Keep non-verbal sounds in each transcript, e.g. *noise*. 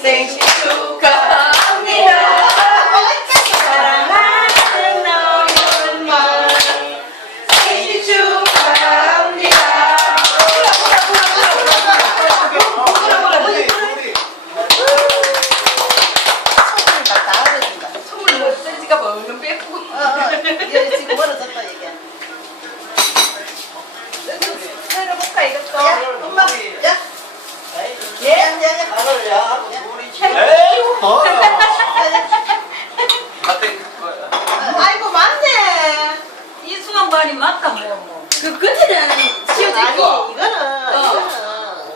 생신 축하합니다. 사랑하는 어머니 생신 축하합니다. 다 알아준다. 선물로 센지가 먹는 빼고. 어, 어. 이게 지금 멀어졌다 이게. 해볼까 이것도. 야, 엄마, 야. 예? 야, 야, 야. 뭐 아이고 맞네. 이수만 말이 맞다 뭐 뭐. 그 끝에는 씌워져 아니 있고. 이거는 어. 이거는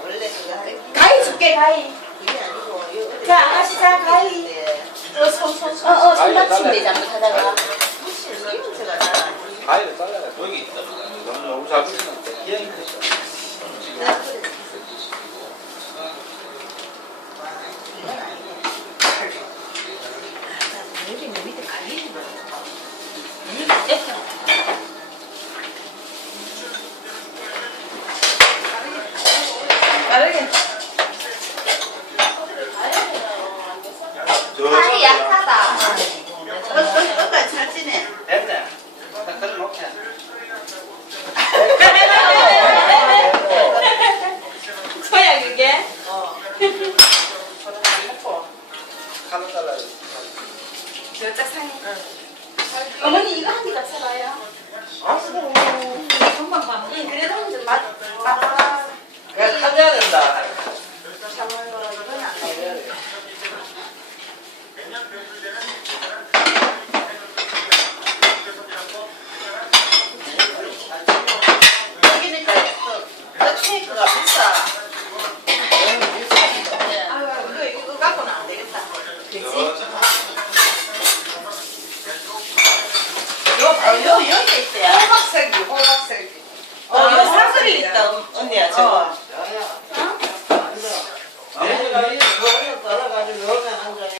원래 그거 하는 게 가위 줄게 가위. 이게 아니고 이거 어디 자, 아가씨, 자, 가위. 네. 어어손 손 다치면 잘못하다가. 혹시 이문세가 잘안 가위를 잘라야 여기 있다 너무 너무 잘 주시는데 기억이 크죠 여기 밑에 가위. 여기 됐어. 저 약하다. 어디까지 잘 지내? 됐네 그래 놓게 소야 그게? 어. *laughs* 칼로 잘라야. 어머니 이거 한개더 사봐요. 아이고 금방 봐. 응, 그래도 한좀 맛. 어, 여기 있어요. 호박색이, 호박색이. 어, 어 여기 사슬이 있다, 언니야, 저거. 어. 어?